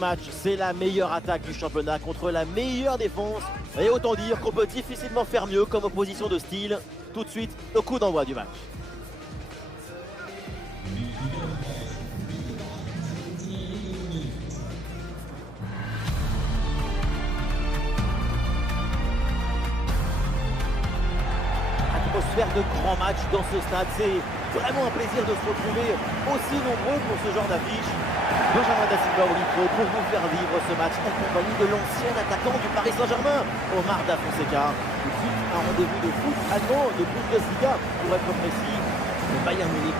match, c'est la meilleure attaque du championnat contre la meilleure défense. Et autant dire qu'on peut difficilement faire mieux comme opposition de style. Tout de suite, au coup d'envoi du match. Atmosphère de grand match dans ce stade, c'est vraiment un plaisir de se retrouver aussi nombreux pour ce genre d'affiche. Benjamin Da Silva au micro pour vous faire vivre ce match en compagnie de l'ancien attaquant du Paris Saint-Germain, Omar Da Fonseca. Tout de suite, un rendez-vous de foot allemand de Bundesliga pour être précis. Le Bayern Munich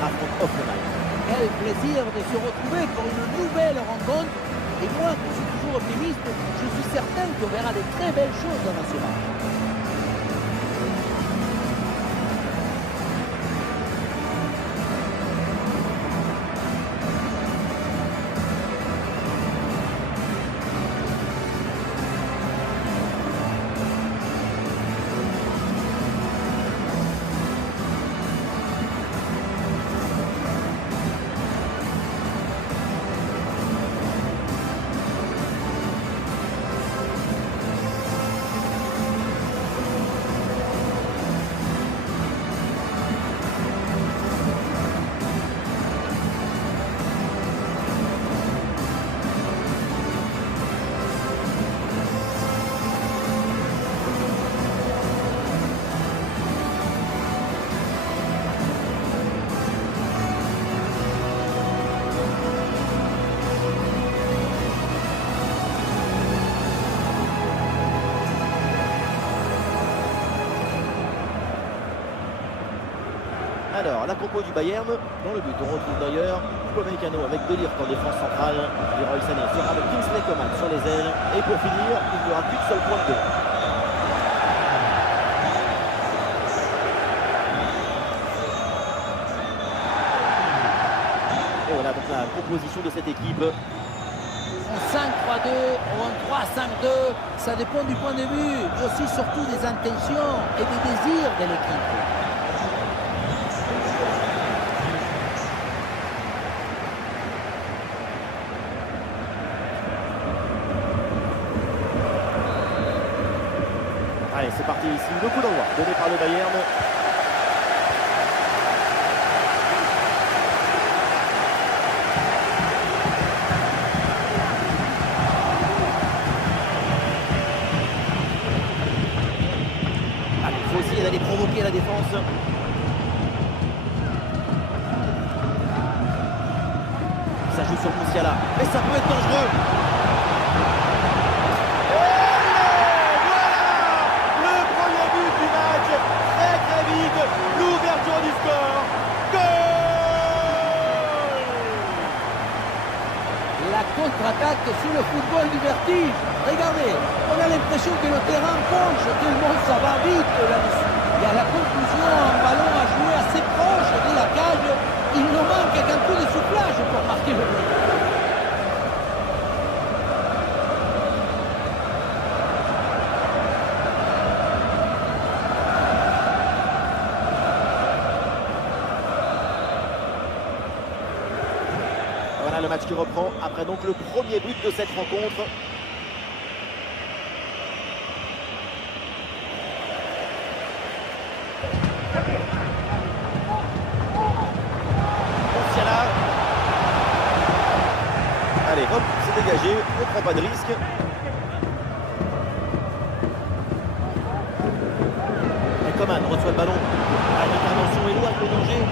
affronte Hoffenheim. Quel plaisir de se retrouver pour une nouvelle rencontre. Et moi, qui suis toujours optimiste, je suis certain qu'on verra de très belles choses dans ce match. Alors, la compo du Bayern, dans le but, on retrouve d'ailleurs Upamecano avec De Ligt en défense centrale. Leroy Sané sera avec Kingsley Coman sur les ailes. Et pour finir, il n'y aura qu'une seule pointe de. Et voilà donc la composition de cette équipe. En 5-3-2 ou en 3-5-2, ça dépend du point de vue, mais aussi surtout des intentions et des désirs de l'équipe. Allez, c'est parti ici, le coup d'envoi donné par le Bayern. Allez, il faut essayer d'aller provoquer la défense. Ça joue sur Musiala, mais ça peut être dangereux. L'ouverture du score. Goal! La contre-attaque sur le football du vertige. Regardez, on a l'impression que le terrain penche tellement ça va vite là-dessus. Et à la conclusion, un ballon à jouer assez proche de la cage. Il nous manque qu'un coup de soufflage pour marquer le but. Voilà le match qui reprend après donc le premier but de cette rencontre. Musiala. Allez, hop, c'est dégagé, on ne prend pas de risque. Et Coman reçoit le ballon. Ah, l'intervention éloigne le danger.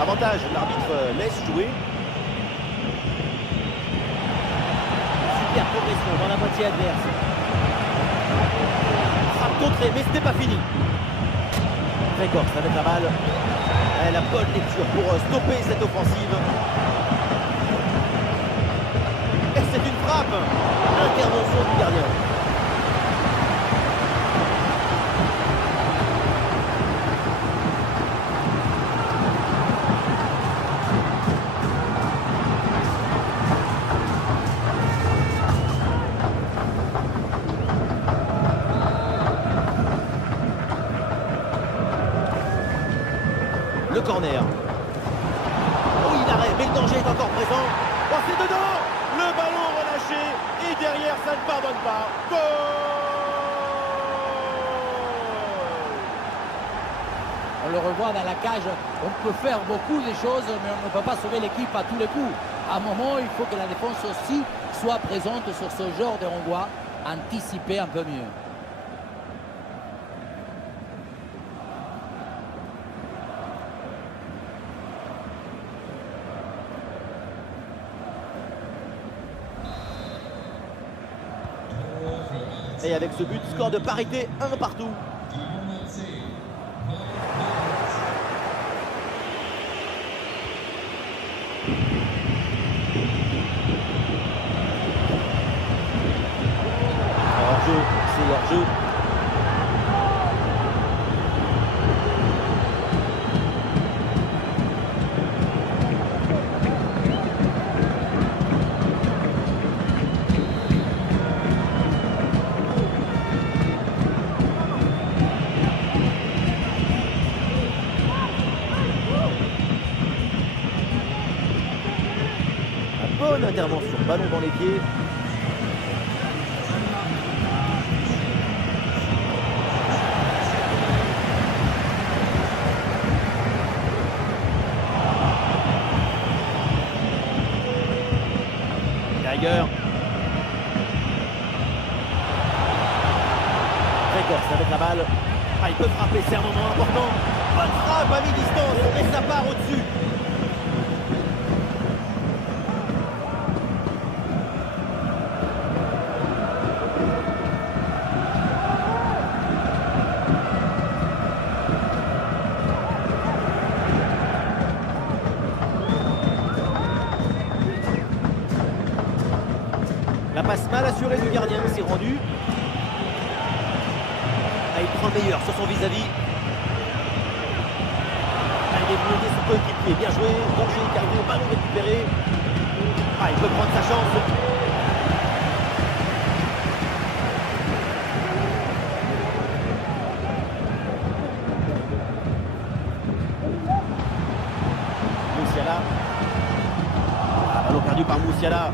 Avantage, l'arbitre laisse jouer. Super progression dans la moitié adverse. Frappe contrée, mais ce n'est pas fini. Gregor, ça va être la balle. La bonne lecture pour stopper cette offensive. Et c'est une frappe. Intervention du gardien. le corner. Oh, il arrête, mais le danger est encore présent. Oh, c'est dedans. Le ballon relâché. Et derrière, ça ne pardonne pas. Goal! On le revoit dans la cage, on peut faire beaucoup de choses, mais on ne peut pas sauver l'équipe à tous les coups. À un moment, il faut que la défense aussi soit présente sur ce genre de renvoi, anticiper un peu mieux. Et avec ce but, score de parité, 1 partout. Hors-jeu, c'est hors-jeu. Bonne intervention, ballon dans les pieds. Geiger. Weghorst avec la balle. Ah, il peut frapper, c'est un moment important. Bonne frappe à mi-distance et ça part au-dessus. La passe mal assurée du gardien s'est rendu. Ah, il prend le meilleur sur son vis-à-vis. Ah, il est venu aider son coéquipier. Bien joué. Danger qui arrive au ballon récupéré. Ah, il peut prendre sa chance. Moussiala. Ah, ballon perdu par Moussiala.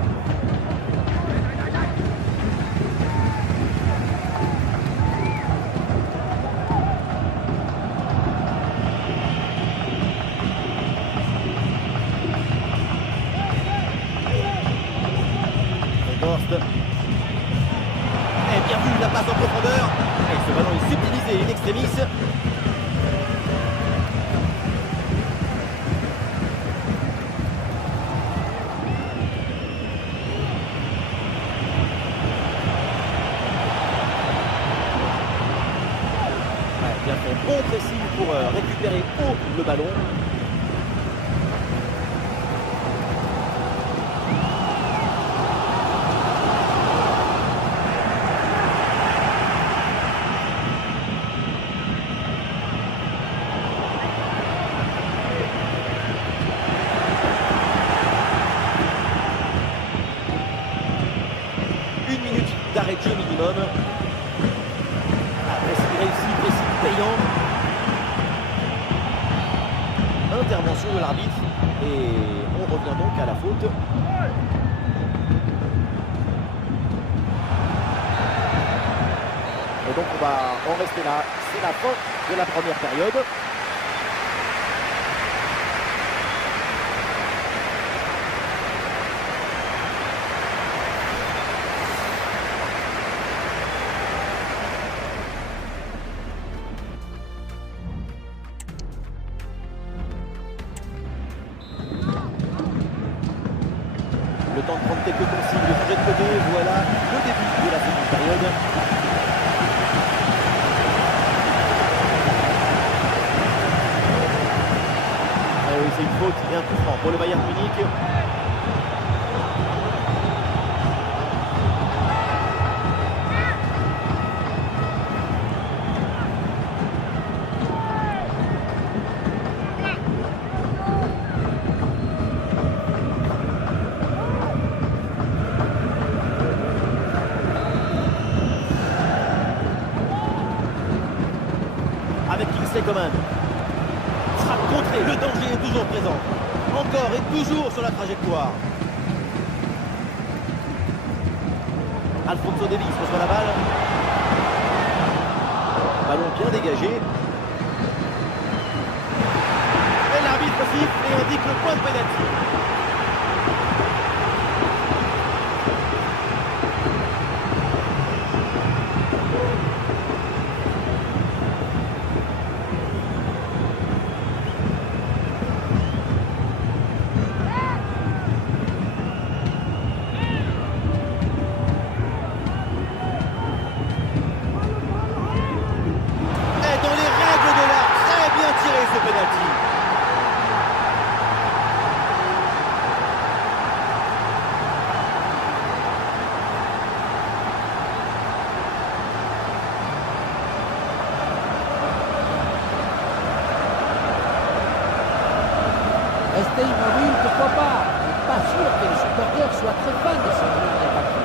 Et bien vu la passe en profondeur. Et ce ballon est subtilisé in extremis. Ouais, bien fait, bon pressing pour récupérer haut le ballon. D'arrêt de jeu minimum. Pressing réussi, pressing payant. Intervention de l'arbitre. Et on revient donc à la faute. Et donc on va en rester là. C'est la fin de la première période. Le temps de prendre quelques consignes, de changer de côté. Voilà le début de la seconde période. Ah oui, c'est une faute et un coup franc pour le Bayern Munich. Avec Kingsley Coman. Frappe contré, le danger est toujours présent. Encore et toujours sur la trajectoire. Alphonso Davies reçoit la balle. Ballon bien dégagé. Et l'arbitre siffle et indique le point de pénalty. Rester immobile, pourquoi pas? Mais pas sûr que les supporters soient très fans de ce genre de partie.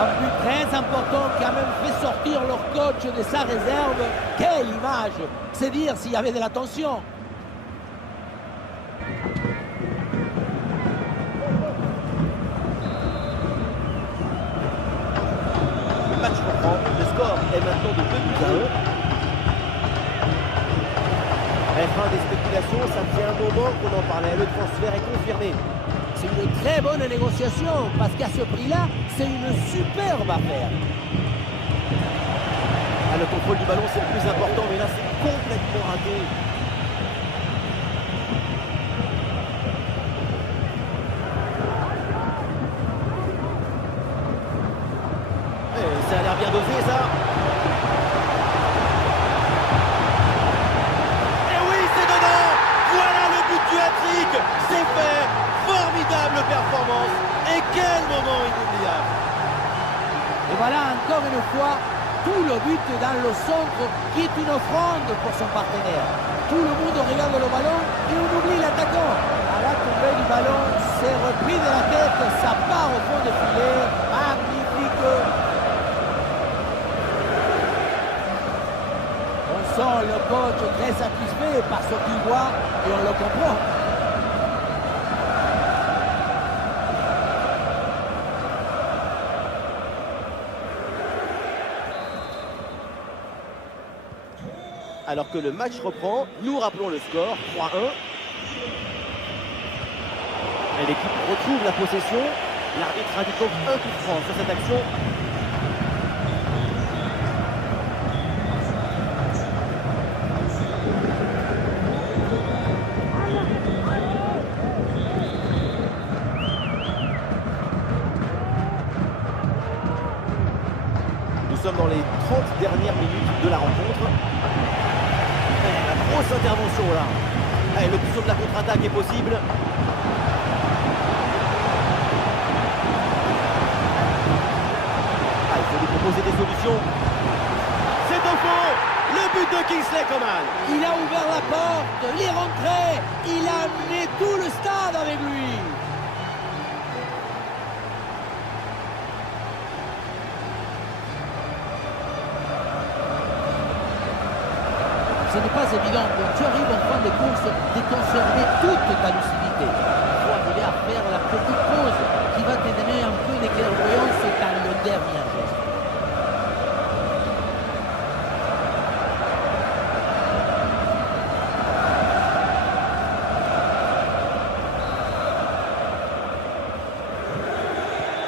Un but très important qui a même fait sortir leur coach de sa réserve. Quelle image! C'est dire s'il y avait de la tension. Le score est maintenant de 2-1. Fin des spéculations, ça fait un moment qu'on en parlait. Le transfert est confirmé. C'est une très bonne négociation parce qu'à ce prix-là, c'est une superbe affaire. Ah, le contrôle du ballon, c'est le plus important, mais là, c'est complètement raté. Ça a l'air bien dosé, ça. Et oui, c'est dedans. Voilà le but du hat-trick. C'est fait. Formidable performance. Et quel moment inoubliable. Et voilà encore une fois tout le but dans le centre qui est une offrande pour son partenaire. Tout le monde regarde le ballon et on oublie l'attaquant. À la tombée du ballon, c'est repris de la tête, ça part au fond de filet. Magnifique. On sent le coach très satisfait par ce qu'il voit et on le comprend. Alors que le match reprend, nous rappelons le score, 3-1. Et l'équipe retrouve la possession. L'arbitre indique donc un coup de franc sur cette action. Nous sommes dans les 30 dernières minutes de la rencontre. La grosse intervention là. Allez, l'option de la contre-attaque est possible. Ah, il faut lui proposer des solutions. C'est au fond. Le but de Kingsley Coman. Il a ouvert la porte, il est rentré, il a amené tout le stade avec lui. Ce n'est pas évident quand tu arrives en fin de course de conserver toute ta lucidité. Il faut arriver à faire la petite pause qui va te donner un peu de clairvoyance dans le dernier geste.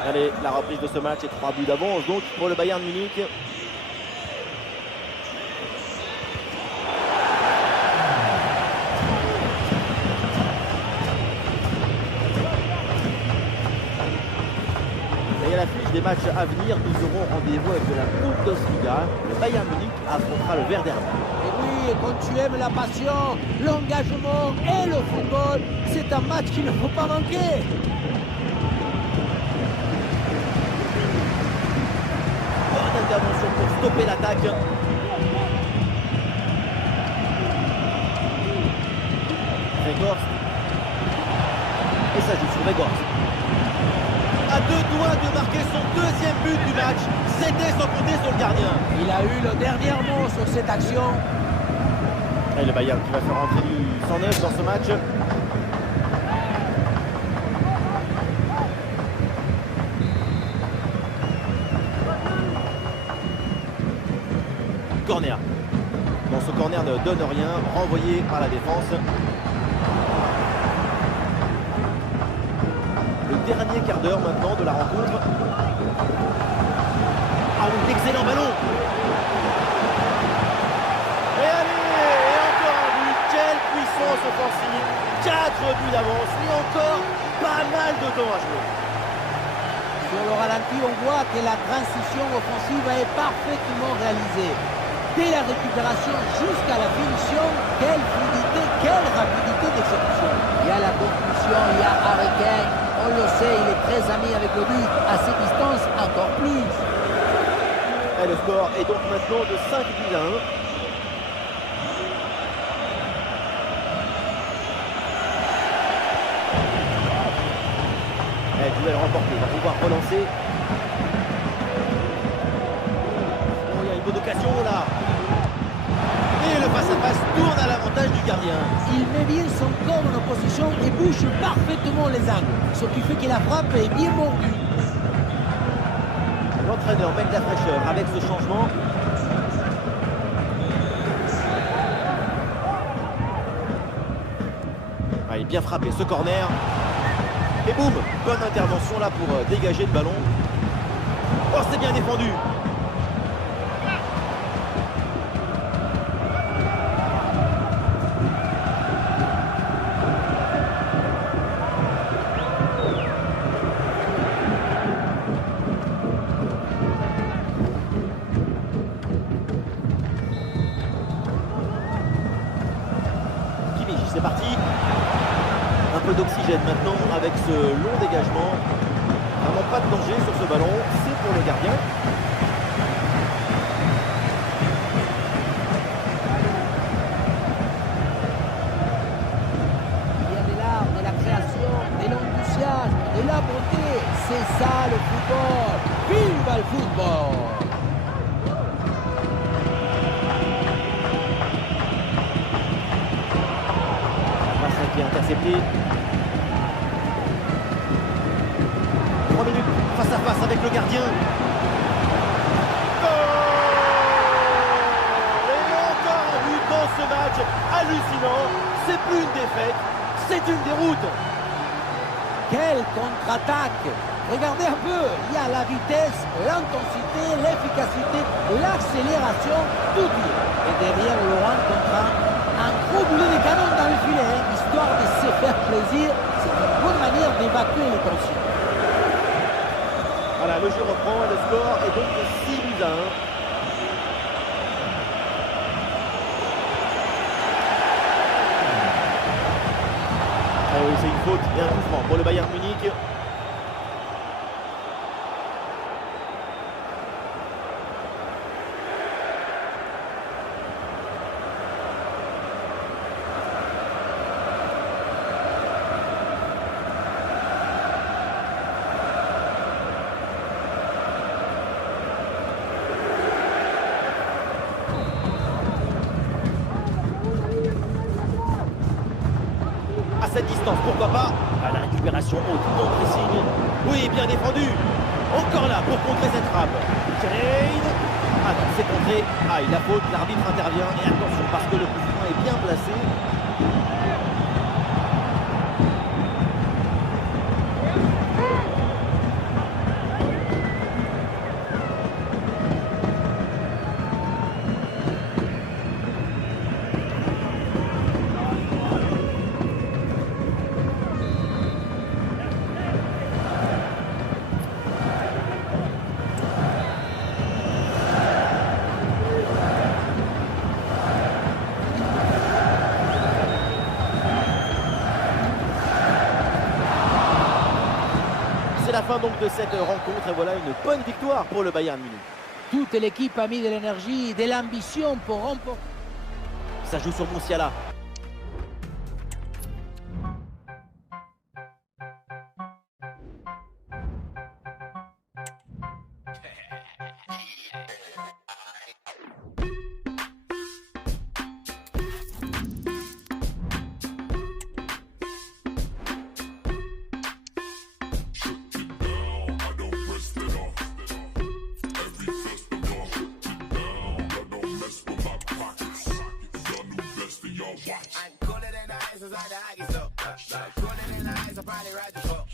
Allez, la reprise de ce match est 3 buts d'avance donc pour le Bayern Munich. Et à l'affiche des matchs à venir, nous aurons rendez-vous avec de la Bundesliga. Le Bayern Munich affrontera le Werder Bremen. Et oui, et quand tu aimes la passion, l'engagement et le football, c'est un match qu'il ne faut pas manquer. Bonne intervention pour stopper l'attaque. Weghorst. Et ça joue sur Weghorst. à deux doigts de marquer son deuxième but du match. C'était sans compter sur le gardien. Il a eu le dernier mot sur cette action. Et le Bayern qui va faire entrer du 109 dans ce match. Corner. Bon, ce corner ne donne rien, renvoyé par la défense. Le dernier quart d'heure maintenant de la rencontre. Ah oui, excellent ballon. Et allez, et encore un but. Quelle puissance offensive. 4 buts d'avance et encore pas mal de temps à jouer. Sur le ralenti, on voit que la transition offensive est parfaitement réalisée. Dès la récupération jusqu'à la finition, quelle fluidité, quelle rapidité d'exécution. Il y a la conclusion, il y a Harry Kane, on le sait, il est très ami avec le but, à ces distances encore plus. Et le score est donc maintenant de 5 buts à 1. Et le duel remporté, il va pouvoir relancer. Oh, il y a une bonne occasion là. Et le face-à-face tourne à l'avantage du gardien. Il met bien son corps en opposition et bouge parfaitement les angles, ce qui fait que la frappe est bien mordue. L'entraîneur met de la fraîcheur avec ce changement. Ah, il est bien frappé ce corner. Et boum, bonne intervention là pour dégager le ballon. Oh, c'est bien défendu. C'est parti. Un peu d'oxygène maintenant avec ce long dégagement. Vraiment pas de danger sur ce ballon. C'est pour le gardien. Il y a de l'art, de la création, de l'enthousiasme, de la beauté. C'est ça le football. Vive le football! Qui est intercepté. 3 minutes face à face avec le gardien. Goal! Et encore un but dans ce match hallucinant. C'est plus une défaite, c'est une déroute. Quelle contre-attaque! Regardez un peu, il y a la vitesse, l'intensité, l'efficacité, l'accélération, tout y est. Et derrière Laurent Contran, un gros boulet de canon dans le filet, histoire de se faire plaisir. C'est une bonne manière d'évacuer les tensions. Voilà, le jeu reprend et le score est donc de 6 buts à 1. Ah oui, c'est une faute et un coup franc pour le Bayern Munich. Cette distance, pourquoi pas. À la récupération haute, bon pressing. Oui, bien défendu. Encore là pour contrer cette frappe. Kane. Ah non, c'est contré. Ah, il a faute, l'arbitre intervient. Et attention, parce que le coup franc est bien placé. La fin donc de cette rencontre et voilà une bonne victoire pour le Bayern Munich. Toute l'équipe a mis de l'énergie et de l'ambition pour remporter. Ça joue sur Musiala. I'm cooler than the ice inside the hockey store. Cooler than the ice, I probably ride the boat.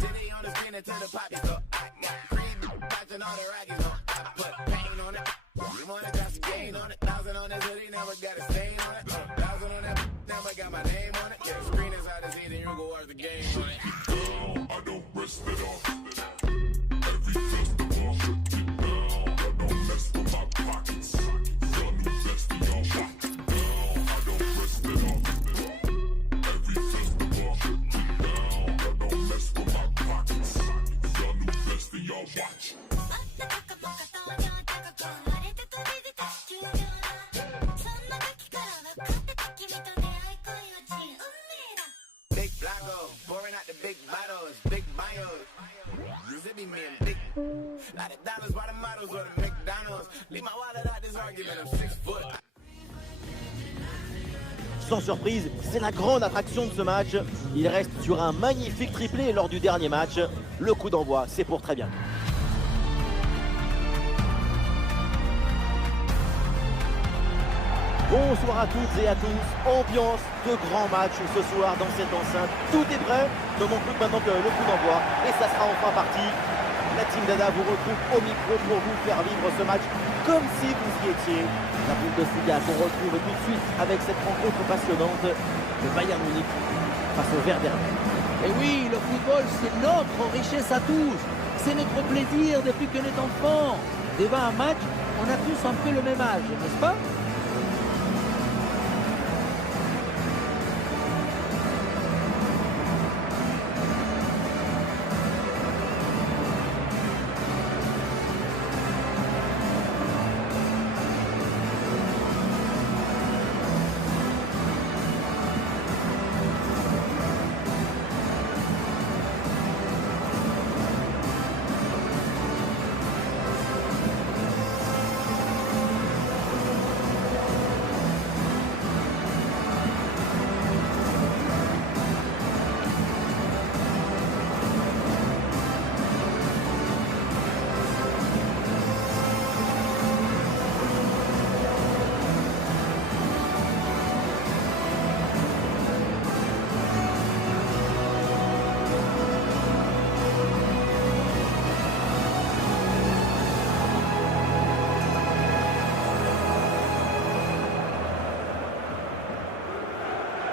City on the screen until the poppy store. Cream watching all the Rockies on. I put paint on it. You wanna got some gain on it. 1,000 on this hoodie, never got a stain on it. 1,000 on that, never got my name on it. Yeah, screen inside the seat and you go watch the game on it. I don't rest it off. Every festival, shut it down. I don't mess with my pockets. Y'all new bestie, y'all watch it down. I don't rest it off. Every festival, shut it down. I don't mess with my pockets. Y'all new bestie, y'all watch it. Big Blanco, pouring out the big bottles, big bios. Zippy me and big. Lot of dollars by the models or the McDonald's. Leave my wallet out this argument, I'm 6 foot. Sans surprise, c'est la grande attraction de ce match. Il reste sur un magnifique triplé lors du dernier match. Le coup d'envoi, c'est pour très bien. Bonsoir à toutes et à tous. Ambiance de grand match ce soir dans cette enceinte. Tout est prêt. Ne manque plus que maintenant que le coup d'envoi. Et ça sera enfin parti. La team Dada vous retrouve au micro pour vous faire vivre ce match comme si vous y étiez. La Bundesliga qu'on retrouve tout de suite avec cette rencontre passionnante. Le Bayern Munich face au Werder. Et oui, le football, c'est notre richesse à tous. C'est notre plaisir depuis qu'on est enfant. Devant un match, on a tous un peu le même âge, n'est-ce pas?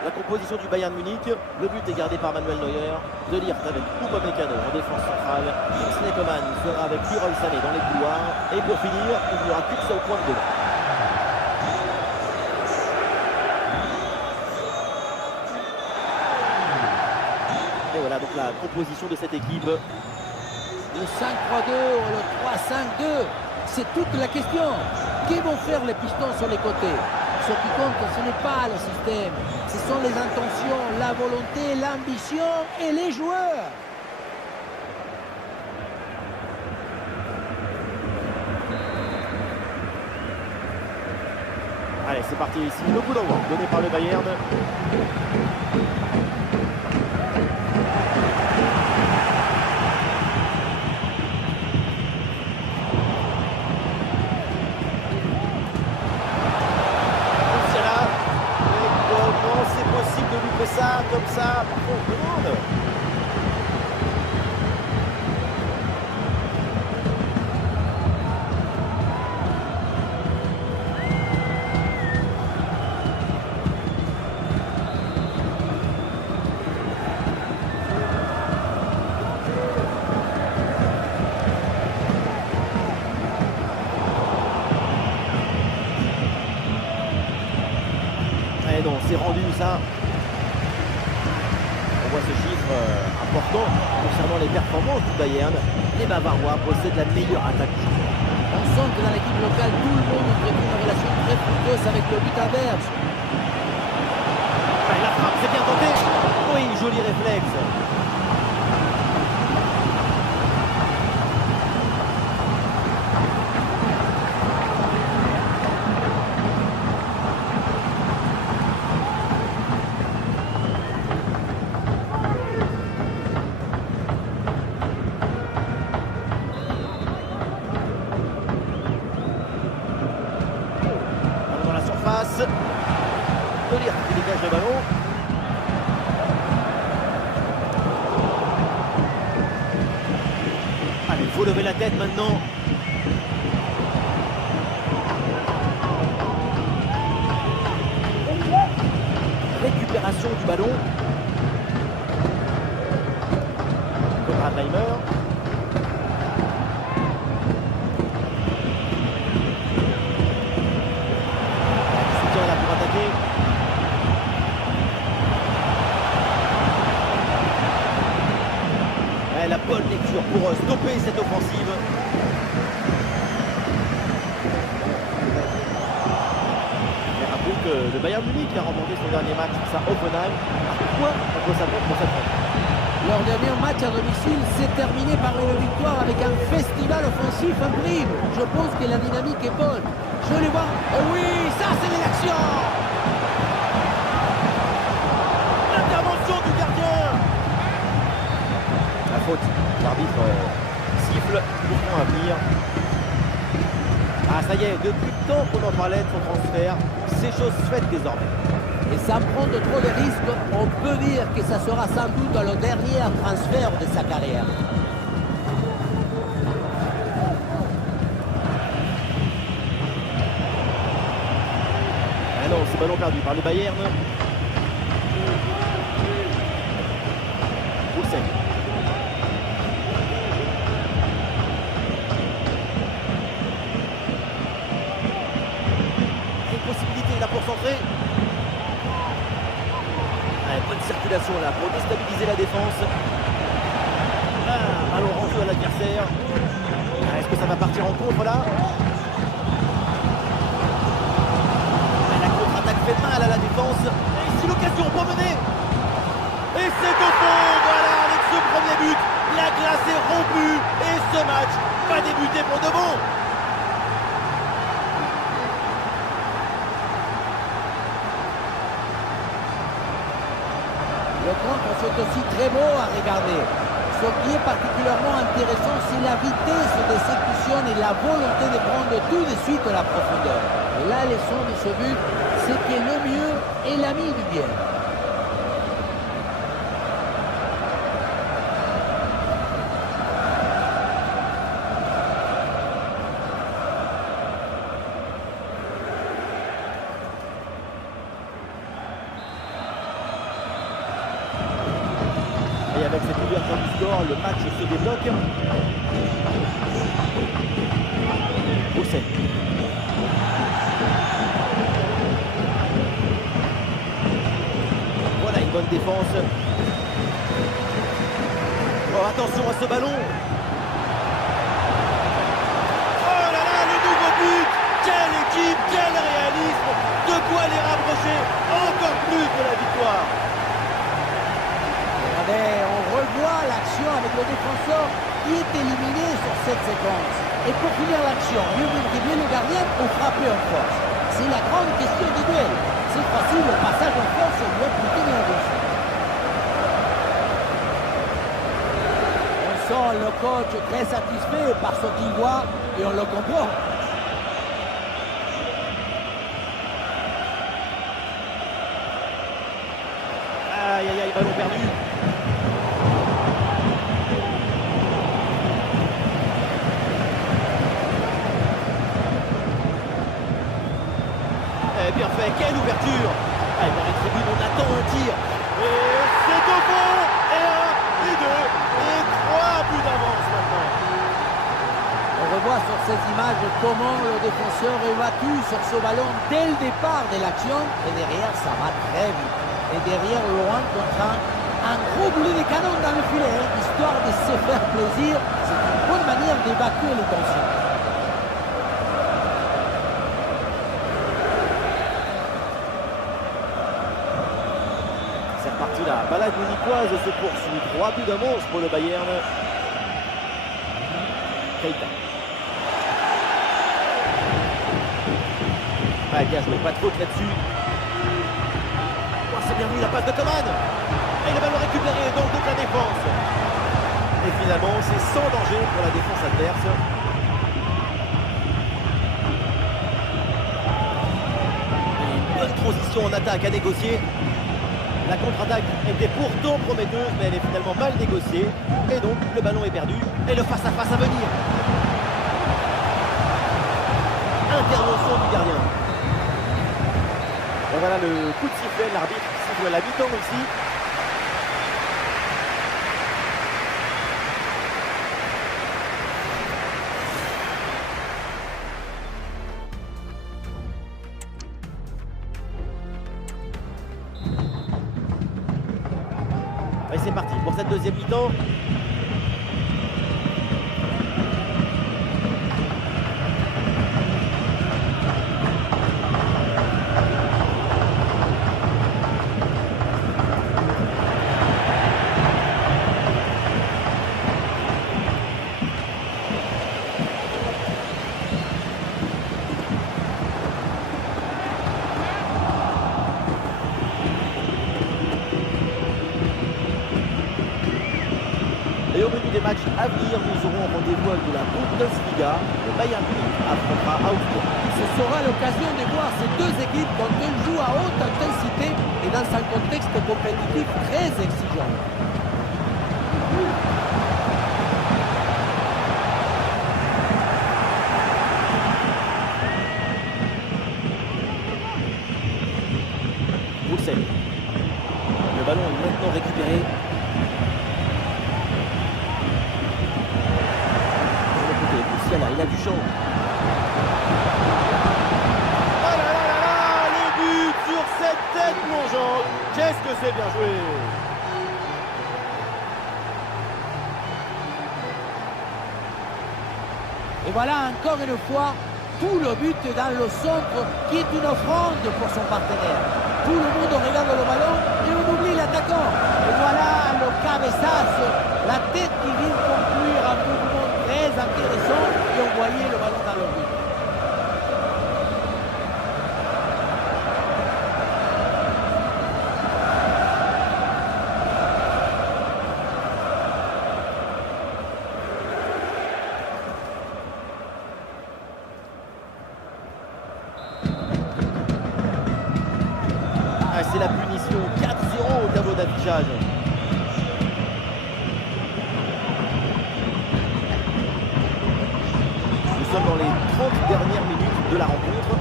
La composition du Bayern Munich, le but est gardé par Manuel Neuer, De Ligt avec Upamecano en défense centrale, Kingsley Coman sera avec Leroy Sané dans les couloirs, et pour finir, il n'y aura qu'une seule pointe de devant. Et voilà donc la composition de cette équipe. Le 5-3-2 ou le 3-5-2, c'est toute la question. Qui vont faire les pistons sur les côtés? Ce qui compte, ce n'est pas le système, ce sont les intentions, la volonté, l'ambition et les joueurs. Allez, c'est parti ici, le coup d'envoi donné par le Bayern. Ça, comme ça, parfois on se demande. Et non, c'est rendu ça. Ce chiffre important concernant les performances du Bayern, les Bavarois possèdent la meilleure attaque du jeu. On sent que dans l'équipe locale, tout le monde entretient une relation très fructueuse avec le but adverse. La frappe, c'est bien tenté. Oui, joli réflexe. De Ligt qui dégage dégage le ballon. Allez, il faut lever la tête maintenant. Récupération du ballon. Konrad Laimer. Soutien là pour attaquer. Ouais, la bonne lecture pour stopper cette offensive. Le Bayern Munich a remporté son dernier match face à Hoffenheim. À quoi on peut s'attendre pour cette rencontre? Leur dernier match à domicile s'est terminé par une victoire avec un festival offensif en prime. Je pense que la dynamique est bonne. Je les vois. Oh oui, ça c'est de l'action. L'intervention du gardien. La faute. L'arbitre siffle. Coup franc à venir. Ah ça y est, depuis le temps qu'on en parlait de son transfert, c'est chose faite désormais. Et sans prendre trop de risques, on peut dire que ça sera sans doute le dernier transfert de sa carrière. Ah non, c'est ballon perdu par le Bayern. Hussein. Possibilité là pour centrer. Bonne circulation là pour déstabiliser la défense. Ballon rendu à l'adversaire. Est-ce que ça va partir en contre là? La contre-attaque fait mal à la défense. Et ici l'occasion pour mener. Et c'est au fond. Voilà, avec ce premier but, la glace est rompue. Et ce match va débuter pour de bon. Le contre, c'est aussi très beau à regarder. Ce qui est particulièrement intéressant, c'est la vitesse d'exécution et la volonté de prendre tout de suite la profondeur. Et la leçon de ce but, c'est que le mieux est l'ami du bien. Et avec cette ouverture du score, le match se débloque. Hussein. Voilà une bonne défense. Oh, attention à ce ballon. Oh là là, le nouveau but. Quelle équipe, quel réalisme. De quoi les rapprocher encore plus de la victoire. Regardez, on revoit l'action avec le défenseur qui est éliminé sur cette séquence. Et pour finir l'action, mieux vaut dribbler le gardien ou frapper en force. C'est la grande question du duel. C'est facile, le passage en force doit plutôt bien réussi. On sent le coach très satisfait par ce qu'il voit et on le comprend. Aïe aïe aïe, ballon perdu. Bien fait, quelle ouverture. Dans les tribunes, on attend un tir. Et c'est au fond. Et 1, et 2, et 3 buts d'avance maintenant. On revoit sur ces images comment le défenseur évacue sur ce ballon dès le départ de l'action. Et derrière, ça va très vite. Et derrière, loin contre un gros boulet de canon dans le filet, histoire de se faire plaisir. C'est une bonne manière d'évacuer les tensions. La balade munichoise se poursuit. 3 buts d'avance pour le Bayern. Keita. Bien joué, pas de faute là-dessus. Oh, c'est bien vu la passe de Coman. Et le ballon récupéré dans le dos de la défense. Et finalement, c'est sans danger pour la défense adverse. Et une bonne transition en attaque à négocier. La contre-attaque était pourtant prometteuse, mais elle est finalement mal négociée. Et donc, le ballon est perdu. Et le face-à-face à venir. Intervention du gardien. Et voilà le coup de sifflet. L'arbitre siffle la mi-temps ici. Et c'est parti pour cette deuxième mi-temps. Et au menu des matchs à venir, nous aurons rendez-vous avec la Bundesliga. Le Bayern Munich affrontera Augsbourg. Ce sera l'occasion de voir ces deux équipes quand elles jouent à haute intensité et dans un contexte compétitif très exigeant. Roussel. Le ballon est maintenant récupéré. Là, il a du champ. Oh là là là là, le but sur cette tête plongeante. Qu'est-ce que c'est bien joué. Et voilà encore une fois tout le but dans le centre qui est une offrande pour son partenaire. Tout le monde regarde le ballon et on oublie l'attaquant. Et voilà le cabeçazo, la tête qui vient conclure un mouvement très intéressant et on voyait le ballon dans le but. Ah, c'est la punition. 4-0 au tableau d'affichage. Nous sommes dans les 30 dernières minutes de la rencontre.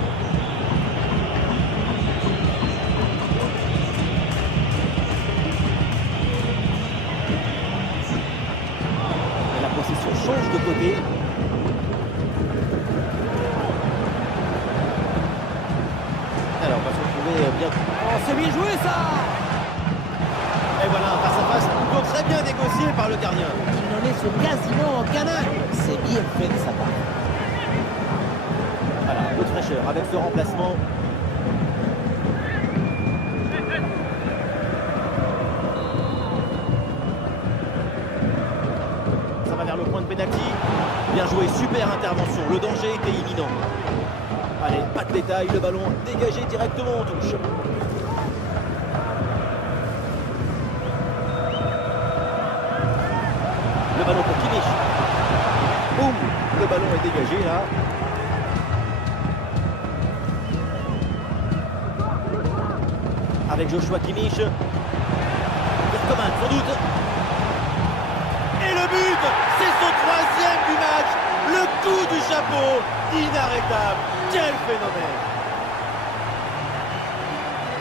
Et la possession change de côté. Alors, on va se retrouver bientôt. Oh, c'est bien joué ça! Et voilà un face-à-face plutôt très bien négocié par le gardien. Il n'en laisse quasiment aucun angle. C'est bien fait de sa part. Voilà, un peu de fraîcheur avec ce remplacement. Ça va vers le point de pénalty. Bien joué, super intervention. Le danger était imminent. Allez, pas de détail, le ballon dégagé directement en touche. Le ballon pour Kimmich. Boum, le ballon est dégagé là. Avec Joshua Kimmich. Coman sans doute. Et le but, c'est son troisième du match. Le coup du chapeau, inarrêtable. Quel phénomène.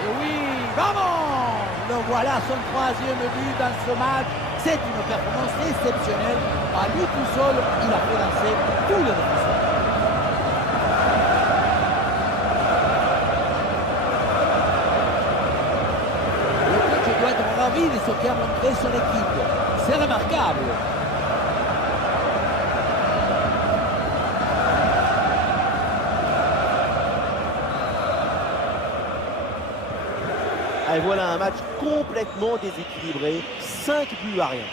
Et oui, vamos! Le voilà son troisième but dans ce match. C'est une performance exceptionnelle. À lui tout seul, il a fait danser tous les défenseurs. Le coach doit être ravi de ce qu'a montré son équipe. C'est remarquable. Et voilà un match complètement déséquilibré. 5 buts à rien.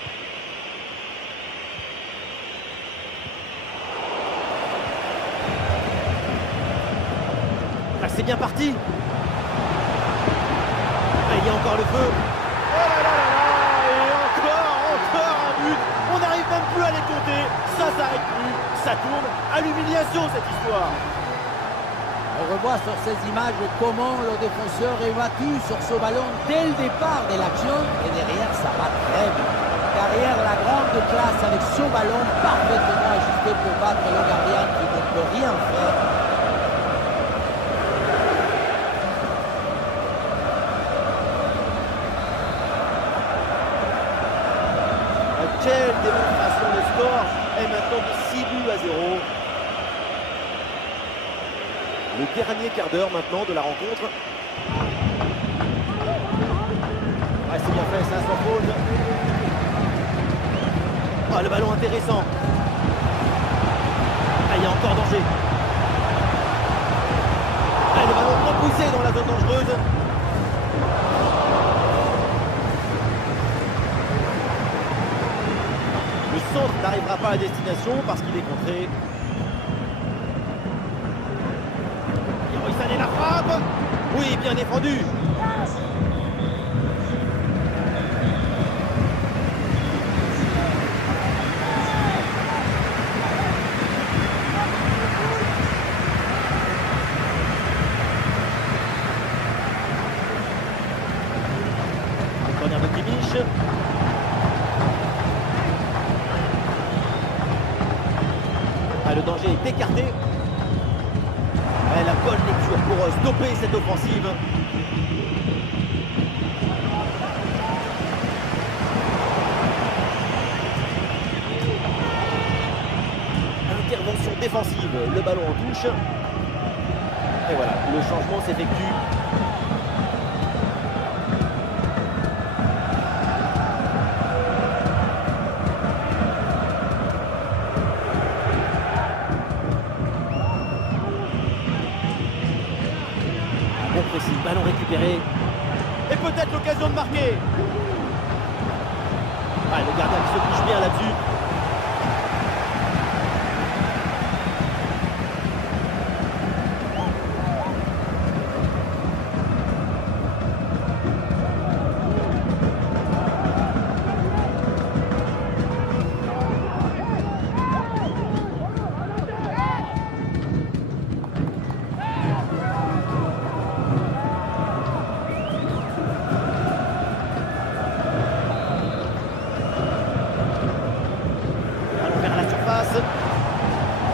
Ah, c'est bien parti. Ah, il y a encore le feu. Oh là là là là. Et encore un but. On n'arrive même plus à les compter. Ça s'arrête plus. Ça tourne à l'humiliation cette histoire. On revoit sur ces images comment le défenseur est battu sur ce ballon dès le départ de l'action et derrière ça va très vite. Derrière la grande classe avec ce ballon parfaitement ajusté pour battre le gardien qui ne peut rien faire. Quelle démonstration, le score est maintenant de 6 buts à 0. Le dernier quart d'heure maintenant de la rencontre. Ouais, c'est bien fait, ça sans faute. Ah, le ballon intéressant. Ah, il y a encore danger. Ah, le ballon repoussé dans la zone dangereuse. Le centre n'arrivera pas à destination parce qu'il est contré. Leroy Sané la frappe. Oui, bien défendu. Le corner de Kimmich. Ah, le danger est écarté. La bonne lecture pour stopper cette offensive. Intervention défensive, le ballon en touche. Et voilà, le changement s'effectue. Bon précis, ballon récupéré. Et peut-être l'occasion de marquer. Ah, le gardien qui se touche bien là-dessus.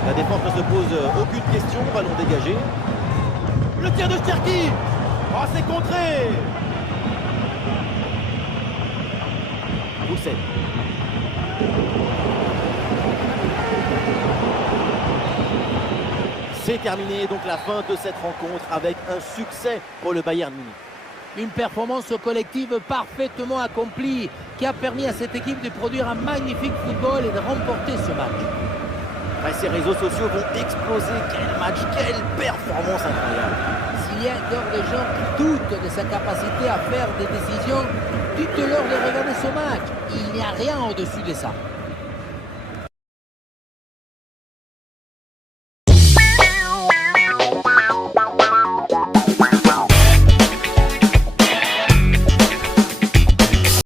La défense ne se pose aucune question, ballon dégagé. Le tir de Cherki. Oh, c'est contré. Rousset. C'est terminé, donc la fin de cette rencontre avec un succès pour le Bayern Munich. Une performance collective parfaitement accomplie qui a permis à cette équipe de produire un magnifique football et de remporter ce match. Ces réseaux sociaux vont exploser. Quel match, quelle performance incroyable. S'il y a encore des gens qui doutent de sa capacité à faire des décisions, dites-leur de regarder ce match. Il n'y a rien au-dessus de ça.